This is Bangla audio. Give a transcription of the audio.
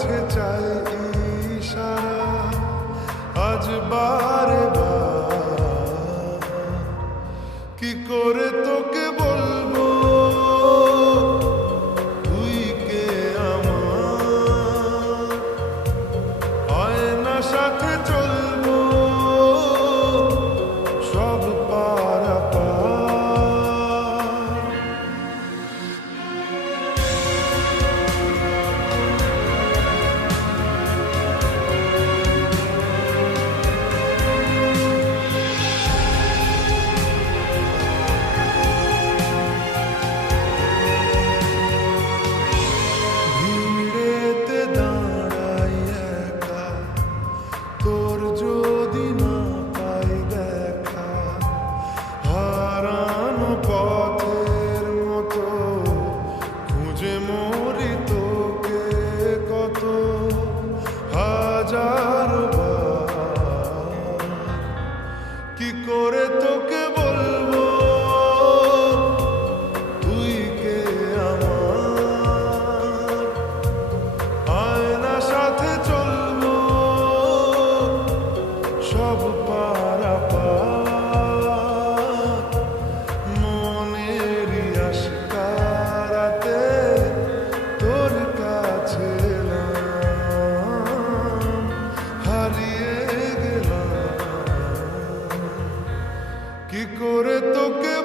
কাছে চাই ইশারা আজ বারে বার কি করে daughter. কি করে তোকে